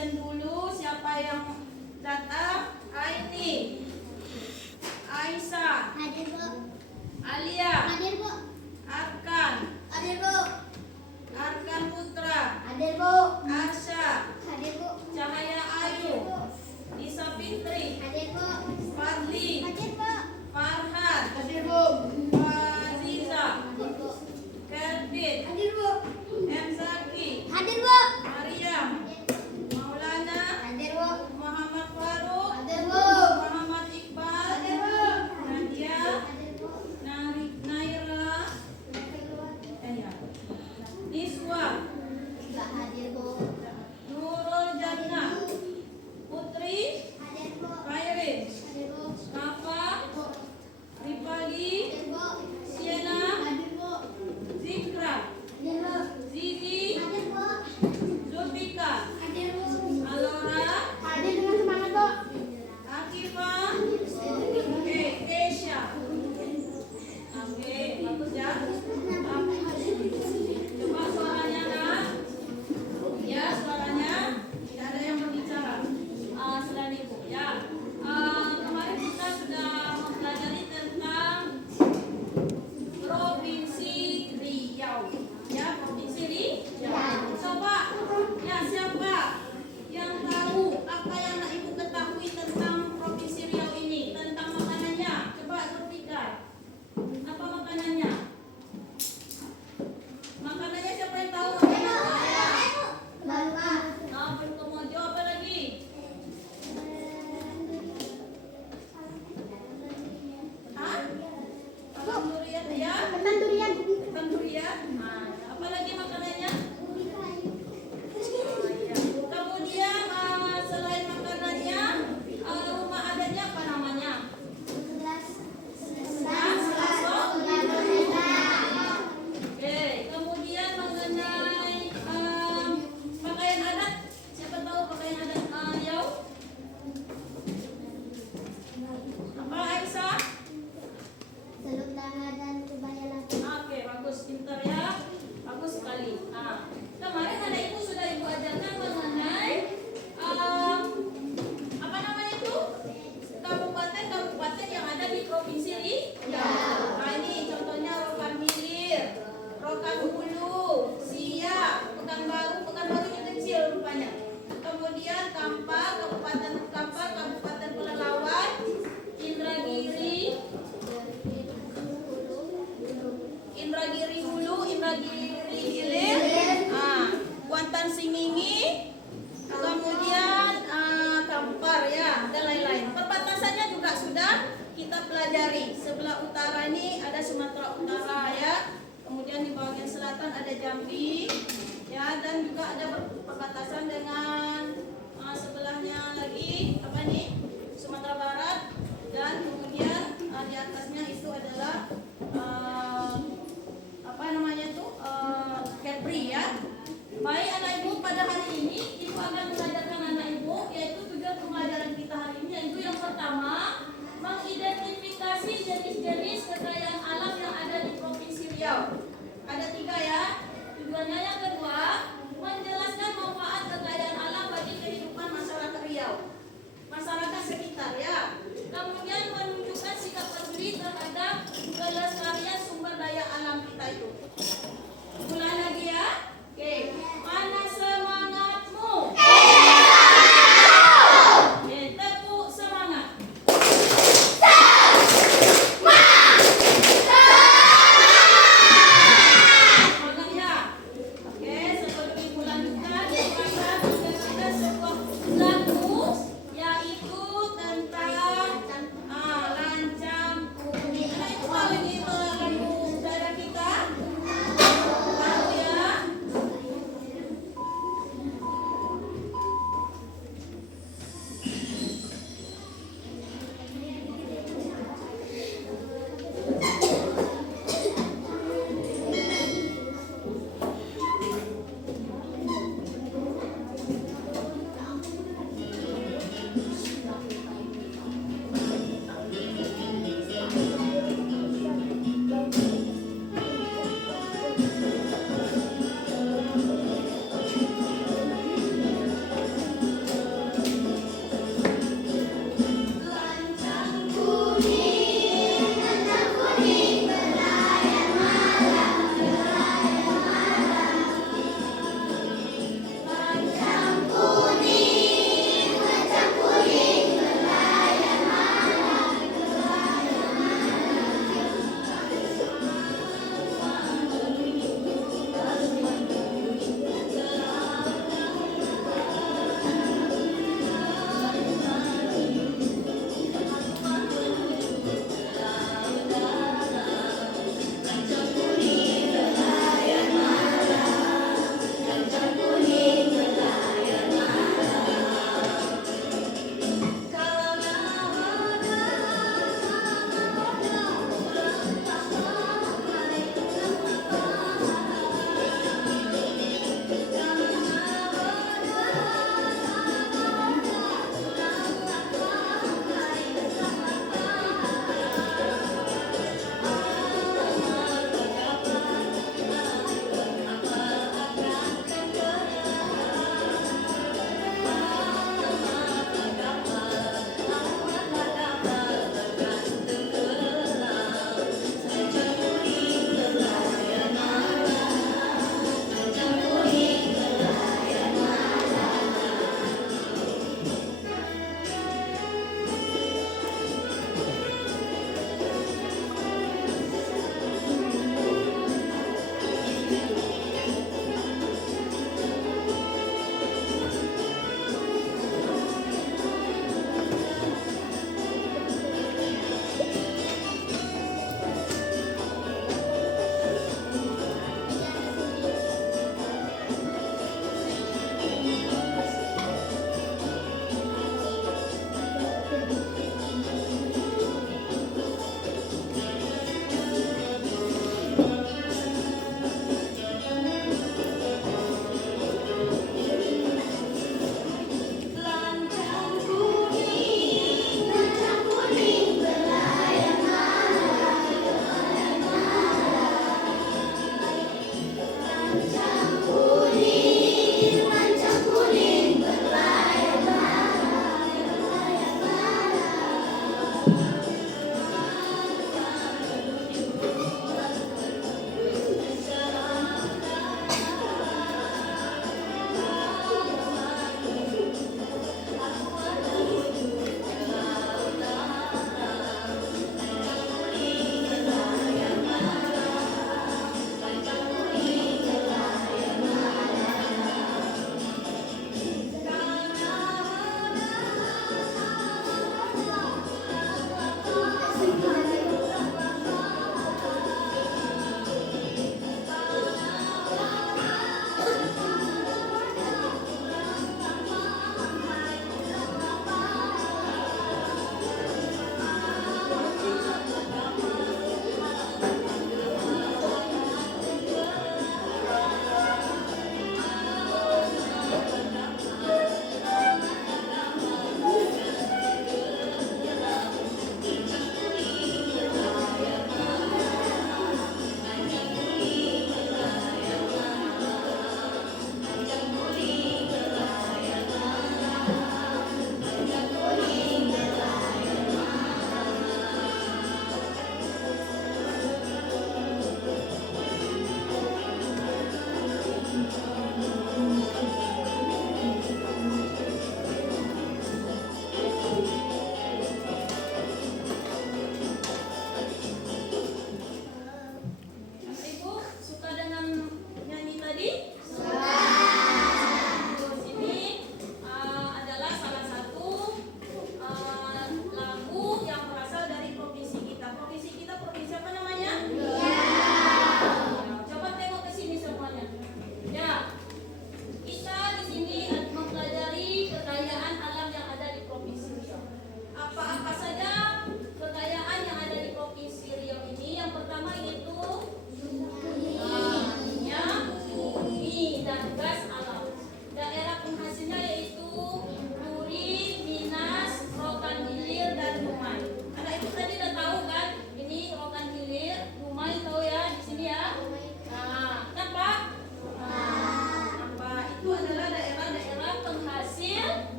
absen dulu. Siapa yang datang? Aini, Aisyah, Hadir, Bu. Alia, Hadir, Bu. Arkan, Hadir, Bu. Arkan Putra, Hadir, Bu. Arsya, Hadir, Bu. Cahaya Ayu, Nisa Fitri, Hadir, Bu. Fadli, Hadir, Bu. Farhan, Hadir, Bu. Aziza, Hadir, Bu. Kelvin, Hadir, Bu. M. Zaki, Hadir, Bu. Mariam, Maulana, Hadir, Bu. Muhammad Faruk, Hadir, Bu. Muhammad Iqbal, Hadir, Bu. Nadia, Hadir, Bu. Naira, Niswa, Enggak hadir, Bu. Nurul Jannah, Putri, Hadir, Bu. Khairin, Hadir, Bu. Nafa, Bu. Ripali, Hadir, Bu. Siena, Hadir, Bu. Zikra, Hadir, Bu. Zizi, Hadir, Bu. Zulfika, Hadir, Bu. Alora, Hadir dengan semangat, Bu. Akifa, Kesha. Oke, bagus ya. Coba suaranya nak. Ya, suaranya tidak ada yang berbicara. Selain ibu ya. Kemarin kita sudah mempelajari tentang Provinsi Riau. Ya, Provinsi Riau. Coba ya, siapa yang tahu apa yang nak ibu ketahui tentang Provinsi Riau ini, tentang makanannya? Coba berpikir. Apa makanannya? Makanannya siapa yang tahu makanannya? Baluka. Berkemojo apa lagi? Hah? Ketan durian ya? Ketan durian. Ketan durian. Apa lagi makanannya? Ya. Kemudian selain makanannya, rumah adatnya apa namanya? Oke, kemudian mengenai pakaian adat, siapa tahu pakaian adat Riau? Apa Aisyah? Seluk tangan dan kebaya laki. Oke, bagus, pintar ya, bagus sekali. Kemarin ada ibu sudah ibu ajarkan mengenai apa namanya itu kabupaten yang ada di provinsi Riau. Nah ini contohnya Rokan Hilir, Rokan Hulu, Siak, Pekanbaru ini kecil rupanya. Kemudian Kampar, Kabupaten Kampar, Kabupaten Pelalawan, Indragiri Hulu, Indragiri Hilir, Kuantan Singingi, kemudian Kampar ya, dan lain-lain. Perbatasannya juga sudah kita pelajari. Sebelah utara ini ada Sumatera Utara ya, kemudian di bagian selatan ada Jambi ya, dan juga ada perbatasan dengan sebelahnya lagi apa nih, Sumatera Barat, dan kemudian di atasnya itu adalah apa namanya tuh Kepri ya. Baik anak ibu, pada hari ini ibu akan mengajarkan anak ibu, yaitu tujuan pembelajaran kita hari ini, yaitu yang pertama mengidentifikasi jenis-jenis kekayaan alam yang ada di Provinsi Riau. Ada 3 ya tujuannya. Yang kedua, menjelaskan manfaat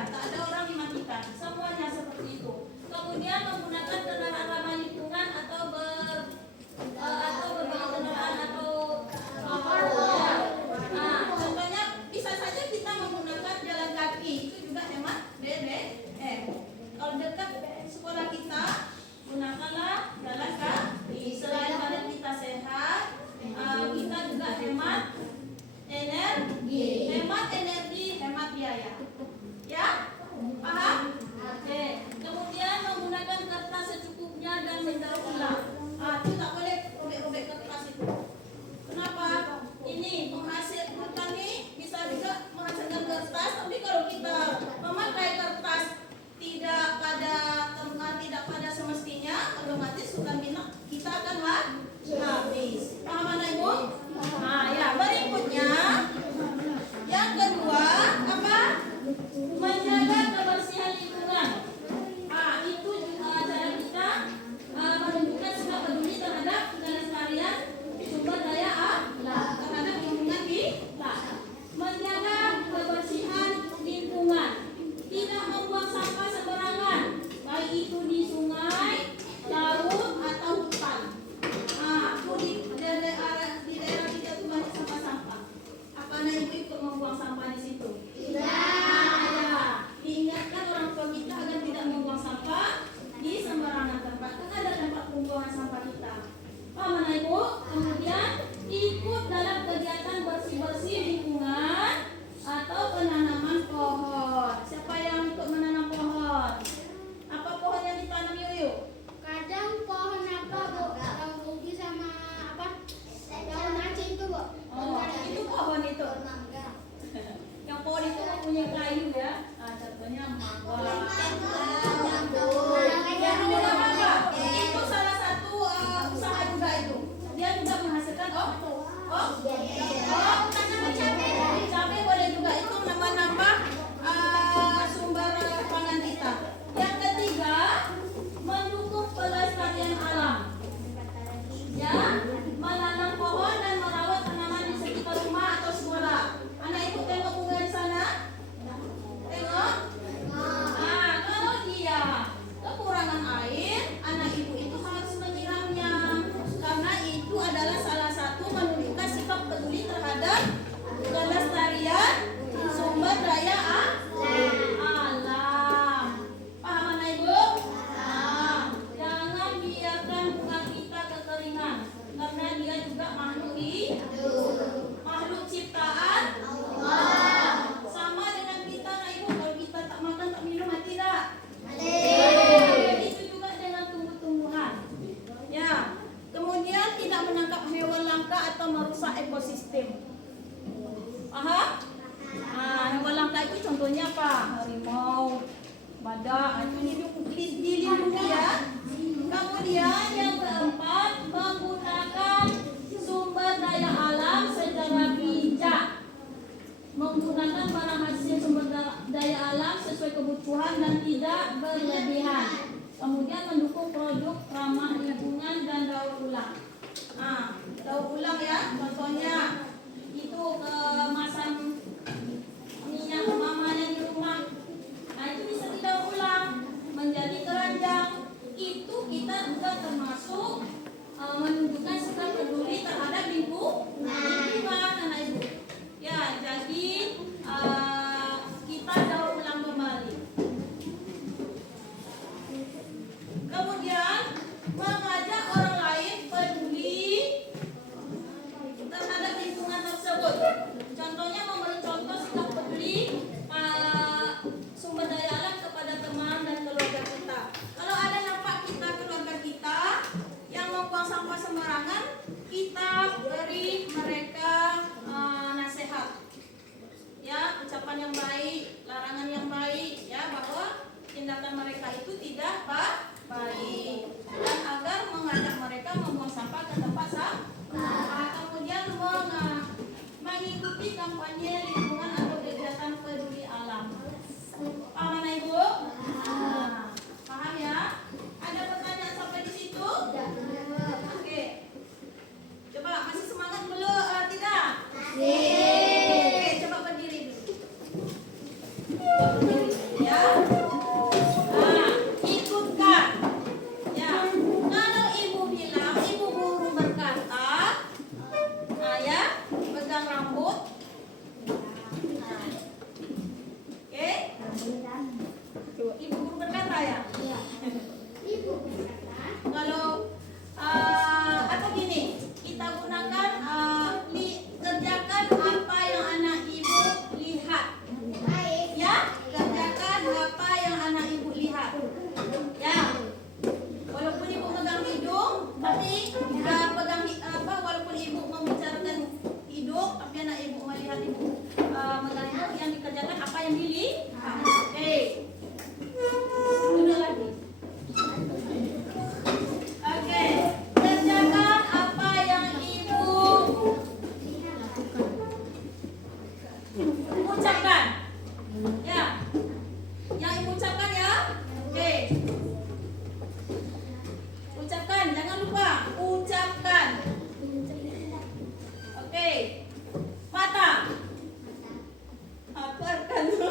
Ya, tak ada orang dimatikan. Semuanya seperti itu. Kemudian menggunakan kendaraan ramah lingkungan atau berbagi kendaraan atau ya. Nah, contohnya bisa saja kita menggunakan jalan kaki, itu juga hemat BBM. Kalau dekat sekolah kita, gunakanlah jalan kaki. Selain badan kita sehat, kita juga hemat energi, hemat biaya. Ya, paham? Oke. Kemudian menggunakan kertas secukupnya dan mendaur ulang. Itu tak boleh robek-robek kertas itu. Kenapa? Ini penghasil kami bisa juga menghasilkan kertas, tapi kalau kita memakai kertas tidak pada semestinya, otomatis stamina kita akan habis. Paham anak ibu? Ya, berikutnya yang kedua apa? Menjaga kebersihan lingkungan. Itu juga cara kita menunjukkan sikap peduli terhadap kelestarian sumber daya alam terhadap lingkungan kita. Menjaga kebersihan lingkungan, tidak membuang sampah sembarangan, baik itu di sungai, laut atau hutan. Di daerah kita itu banyak sampah-sampah. Apa anak ibu ikut membuang sampah di situ? Tidak. Diingatkan orang tua kita agar tidak membuang sampah di sembarangan tempat. Kan ada tempat pembuangan sampah kita. Paham anak ibu? Kemudian ikut dalam kegiatan bersih-bersih lingkungan atau penanaman pohon. Siapa yang ikut menanam pohon? Apa pohon yang ditanam Yuyu? Kadang pohon apa bu? Daun ubi sama apa? Daun aceh itu bu. Itu pohon itu. Yang pohon itu mempunyai kayu ya. Contohnya mangga. Itu salah satu usaha juga itu. Dia juga menghasilkan cabai boleh juga, itu nambah sumber pangan kita. Yang ketiga, mendukung pelestarian alam. Ya, menanam pohon dan merawat tanaman di sekitar rumah atau sekolah. Anak ibu tengok bunga di sana? Tengok? Kalau dia kekurangan air, anak ibu itu harus menyiramnya. Karena itu adalah salah satu menunjukkan sikap peduli terhadap kelestarian sumber daya alam. Paham anak ibu? Jangan biarkan bunga kita kekeringan, karena dia juga makhluk ciptaan Allah. Sama dengan kita anak ibu, kalau kita tak makan tak minum mati tak? Begitu juga dengan tumbuh-tumbuhan. Ya. Kemudian tidak menangkap hewan langka atau merusak ekosistem. Paham? Hewan langka itu contohnya apa? Harimau, badak, itu dilindungi ya. Kemudian yang keempat, menggunakan sumber daya alam secara bijak. Menggunakan barang hasil sumber daya alam sesuai kebutuhan dan tidak berlebihan. Kemudian mendukung produk ramah lingkungan dan daur ulang. Daur ulang ya, contohnya itu kemasan minyak mamanya di rumah. Itu bisa didaur ulang menjadi keranjang. Itu kita juga termasuk menunjukkan sikap peduli terhadap lingkungan anak ibu. Ya, jadi kita daur ulang kembali. Kemudian mengajak orang lain peduli terhadap lingkungan tersebut. Contohnya memberi contoh sikap peduli sumber daya alam kepada teman dan keluarga kita. Kalau ada nampak kita keluarga kita yang membuang sampah sembarangan, kita beri mereka nasihat. Ya, ucapan yang baik, larangan yang baik, ya, bahwa tindakan mereka itu tidak baik, dan agar mengajak mereka membuang sampah ke tempat sampah. Kemudian mengikuti kampanye lingkungan atau kegiatan peduli alam. Paham anak ibu? Paham ya? Ada pertanyaan sampai di situ? Oke. Coba masih semangat belum? Tidak? Oke, coba berdiri dulu. Coba berdiri. ya. Nah, ikutkan. Ya, kalau ibu bilang, ibu guru berkata, nah ya, pegang rambut. Nah, oke? Tuh, ibu guru berkata ya. Ibu berkata, Kalau atau gini, kita gunakan kerjakan apa yang anak ibu lihat. baik. Ya, kerjakan apa yang anak ibu lihat. Ya, walaupun ibu megang hidung, tapi pegang walaupun ibu membicarakan hidung, tapi anak ibu melihat ibu megang hidung, yang dikerjakan apa yang dilihat. Oke, duduk lagi. Oke, kerjakan apa yang ibu ucapkan. Ya, yang ibu ucapkan ya. Oke, ucapkan, jangan lupa ucapkan. Oke, mata. Haparkan dulu.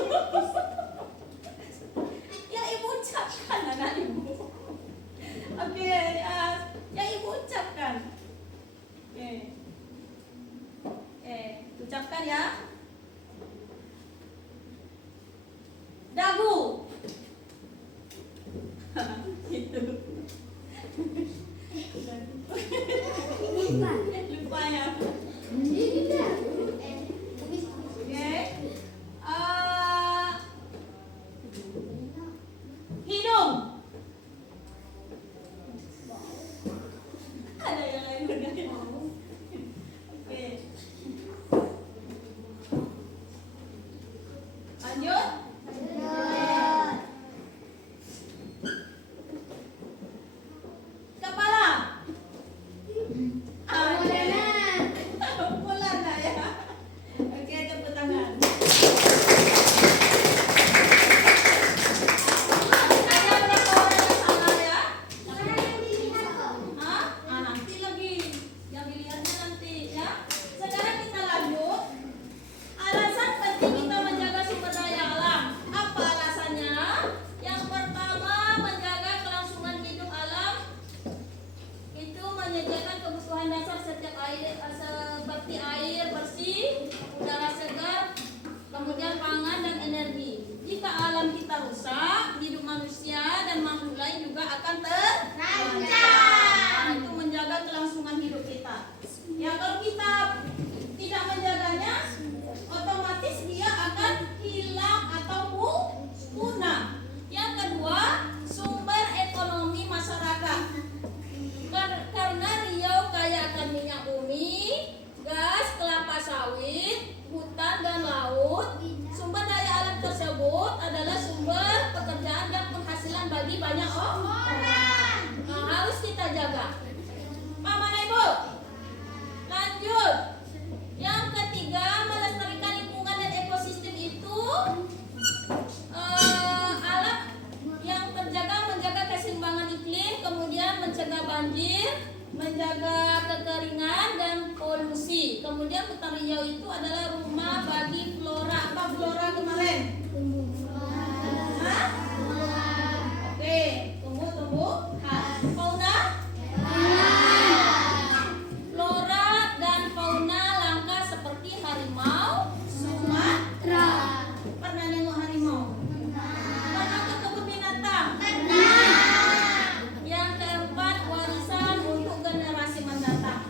Yang ibu ucapkan anak ibu. Oke, yang ibu ucapkan. Oke. Ucapkan ya. Dagu. Itu. Lupa ya. Oke. Hidung. Ada yang lain berbeda. Oke. Lanjut. Kepala. Bulan ya. Oke, tepuk tangan. Ada berapa orang yang salah ya? Hah? Nanti lagi. Yang dilihatnya nanti ya. Sekarang kita lanjut. Alasan penting kita menjaga sumber daya alam. Apa alasannya? Yang pertama, menjaga kelangsungan hidup alam. Itu menyediakan kebutuhan dasar setiap air seperti air bersih, udara segar, kemudian pangan dan energi. Jika alam kita rusak, hidup manusia dan makhluk lain juga akan terancam. Itu menjaga kelangsungan hidup kita. Ya, kalau kita tidak menjaganya, otomatis dia akan hilang atau punah. Yang kedua, sumber ekonomi masyarakat. Karena Riau kaya akan minyak bumi, gas, kelapa sawit, hutan dan laut, sumber daya alam tersebut adalah sumber pekerjaan dan penghasilan bagi banyak orang. Nah, harus kita jaga. Paman Ibu. Lanjut. Yang ketiga, melestarikan lingkungan dan ekosistem itu alam yang terjaga, menjaga keseimbangan iklim, kemudian mencegah banjir, menjaga kekeringan dan polusi. Kemudian Hutan Riau itu adalah rumah bagi flora. Apa flora kemarin? Hah? Oke, tumbuh-tumbuhan. Fauna? Flora dan fauna langka seperti harimau, Sumatera. Pernah nengok harimau? Pernah ke kebun binatang? Yang keempat, warisan untuk generasi mendatang.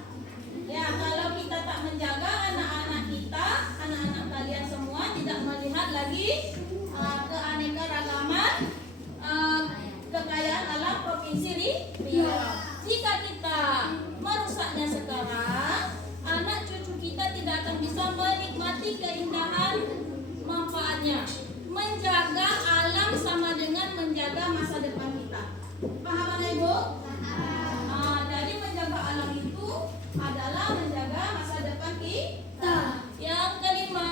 Ya, kalau kita tak menjaga anak-anak kita, anak-anak kalian semua tidak melihat lagi keanekaragaman kekayaan alam Provinsi Riau. Jika kita merusaknya sekarang, anak cucu kita tidak akan bisa menikmati keindahan manfaatnya. Menjaga alam sama dengan menjaga masa depan kita. Paham Anak Ibu? Jadi menjaga alam itu adalah menjaga masa depan kita. Yang kelima,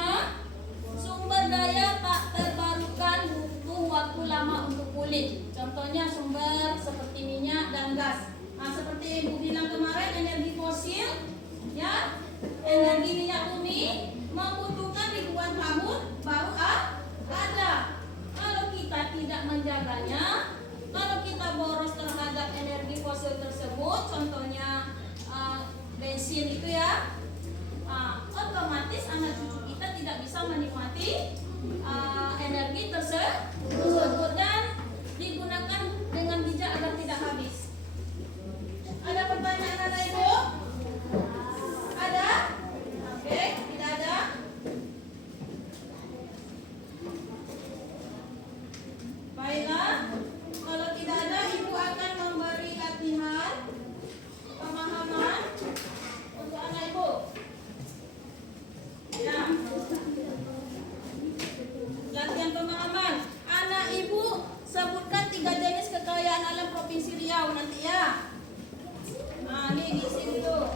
sumber daya tak terbarukan butuh waktu lama untuk pulih. Contohnya sumber seperti minyak dan gas. Seperti Ibu bilang kemarin, energi fosil, ya, energi minyak bumi membutuhkan ribuan tahun baru ada. Kalau kita menjaganya. Kalau kita boros terhadap energi fosil tersebut, contohnya bensin itu ya, otomatis anak cucu kita tidak bisa menikmati energi tersebut dan digunakan dengan bijak agar tidak habis. Ada pertanyaan anak ibu? Ada? Oke, tidak ada. Baiklah, kalau tidak ada, ibu akan memberi latihan pemahaman untuk anak ibu. Ya. Latihan pemahaman. Anak ibu sebutkan 3 jenis kekayaan alam Provinsi Riau nanti ya. Nah, ini di sini tuh.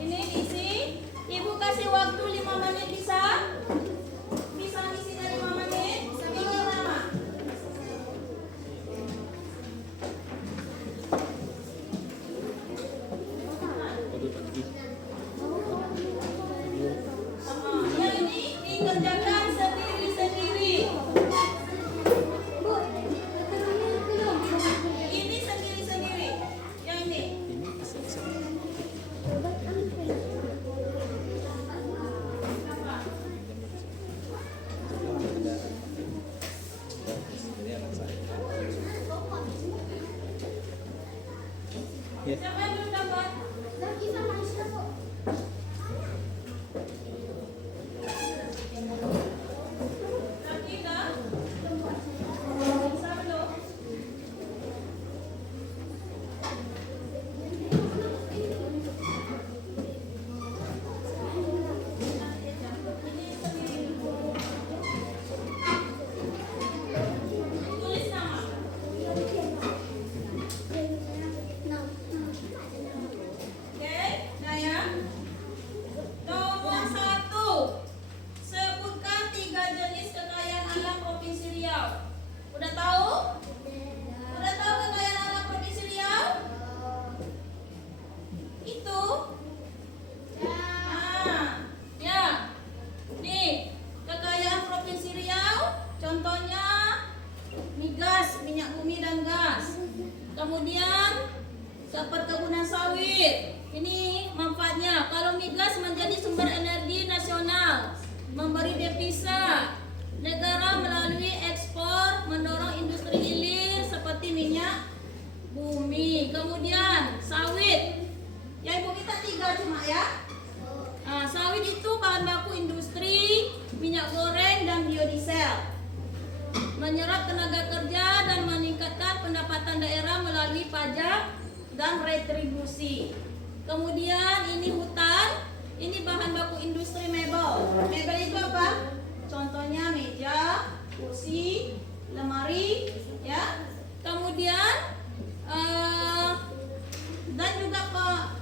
Ini diisi. Ibu kasih waktu 5 menit bisa? Bisa ngisinya 5 menit? Seminggu lama. Yang ini dikerjakan sendiri-sendiri. Ini sendiri-sendiri. Yang ini. Siapa yang belum dapat? Lagi dah? Bisa belum? Tulis nama. Oke, nah ya. Nomor 1. Sebutkan 3 jenis kekayaan alam Provinsi Riau. Udah tahu? Udah tahu kekayaan alam Provinsi Riau? Itu. Ya. Nih, kekayaan Provinsi Riau contohnya migas, minyak bumi dan gas. Kemudian perkebunan sawit. Ini manfaatnya. Kalau migas menjadi sumber energi nasional, memberi devisa. Negara melalui ekspor mendorong industri hilir seperti minyak bumi. Kemudian sawit. Ya ibu kita 3 cuma ya. Nah, sawit itu bahan baku industri, minyak goreng dan biodiesel. Menyerap tenaga kerja dan meningkatkan pendapatan daerah melalui pajak dan retribusi. Kemudian ini hutan, ini bahan baku industri mebel. Mebel itu apa? Contohnya meja, kursi, lemari, ya. Kemudian dan juga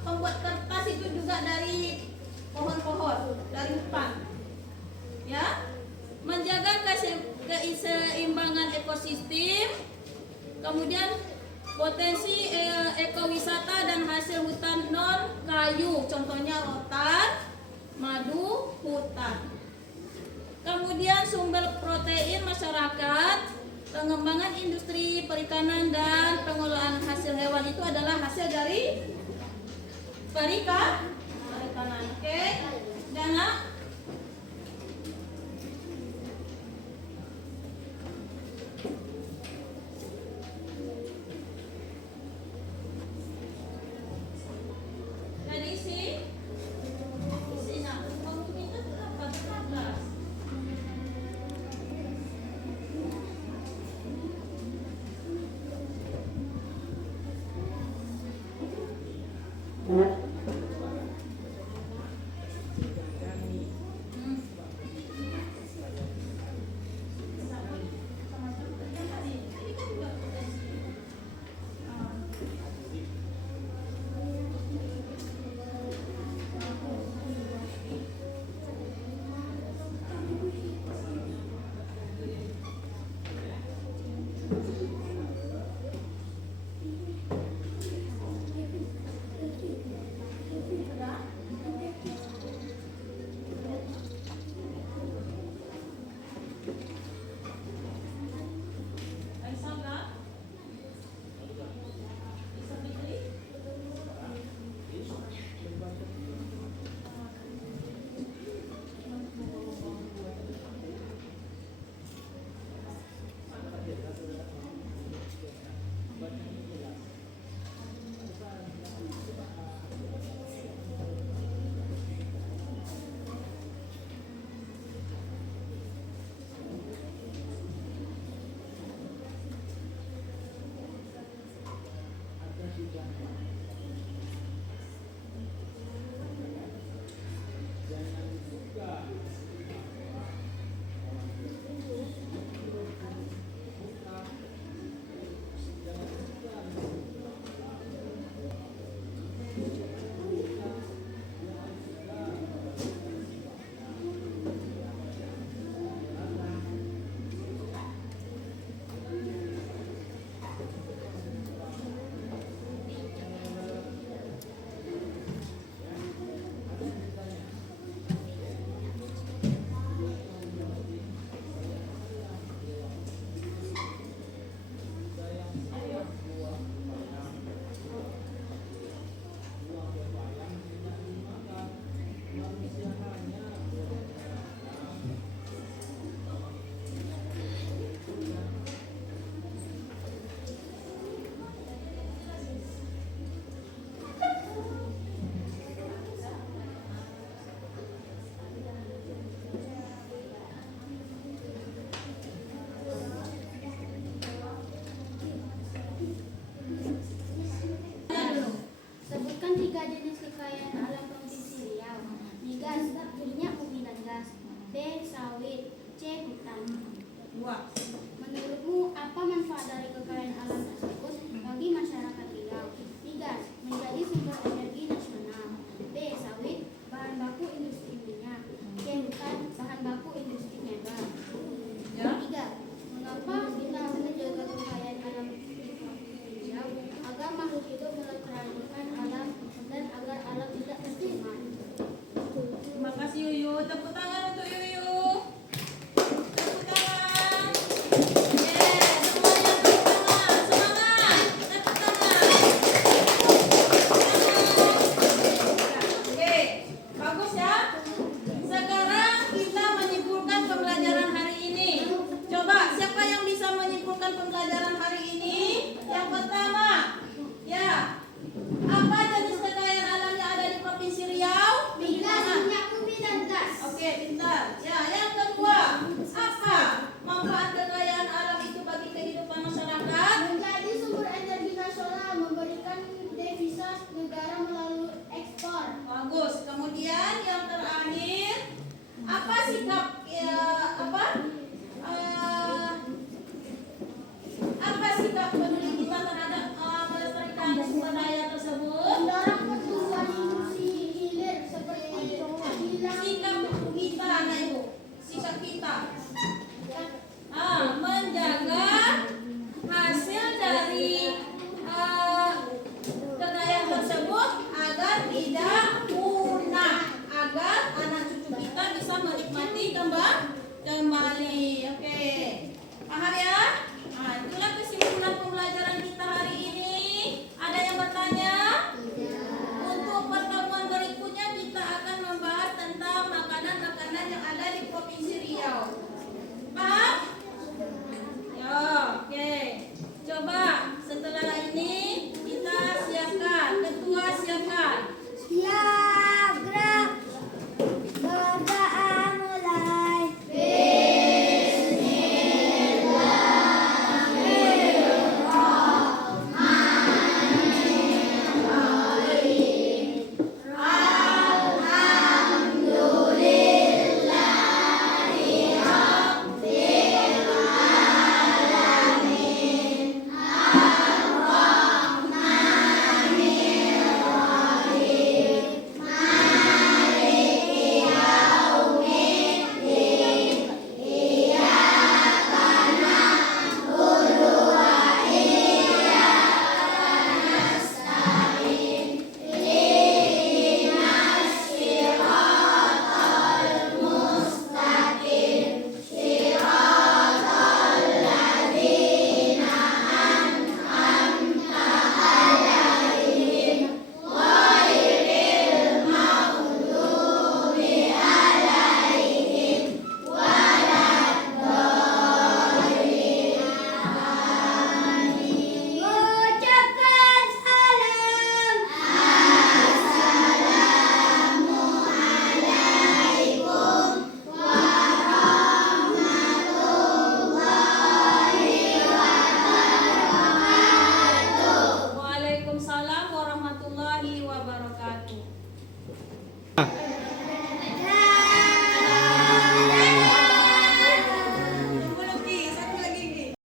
pembuat kertas itu juga dari pohon-pohon, dari hutan, ya. Menjaga keseimbangan ekosistem. Kemudian potensi ekowisata dan hasil hutan non kayu, contohnya rotan, madu, hutan. Kemudian sumber protein masyarakat, pengembangan industri perikanan dan pengolahan hasil hewan itu adalah hasil dari perikanan. Oke, Dana. Jadi isi nak waktu kita berapa? 13. Coba. Menurutmu apa manfaat dari kekayaan alam tersebut bagi masyarakat Riau? Migas menjadi sumber energi nasional. B. Sawit bahan baku industri minyak. C. Hutan bahan baku industri niaga. Ya. 3. Mengapa kita harus menjaga kekayaan alam Riau agar makhluk hidup melestarikan alam dan agar alam tidak tercemar? Terima kasih Yuyu. Tepuk tangan untuk Yuyu. Tepuk tangan. Yes, semuanya tepuk tangan. Semangat. Tepuk tangan. Oke, bagus ya. Sekarang kita menyimpulkan pembelajaran hari ini. Coba siapa yang bisa menyimpulkan pembelajaran hari ini? Yang pertama, ya. Apa jenis kekayaan alam yang ada di Provinsi Riau? Migas, minyak bumi, dan gas. Oke, pintar. Ya, yang kedua, apa manfaat kekayaan alam itu bagi kehidupan masyarakat? Menjadi sumber energi nasional, memberikan devisa negara melalui ekspor. Bagus. Kemudian yang terakhir, apa sikap apa sikap peduli kita terhadap melestarikan sumber daya tersebut? Mendorong pertumbuhan industri hilir seperti kilang. Sikap kita, nah Ibu. Sikap kita. Menjaga hasil dari kekayaan tersebut agar tidak punah, agar anak cucu kita bisa menikmati kembali. Oke, paham ya? Itulah kesimpulan pembelajaran kita.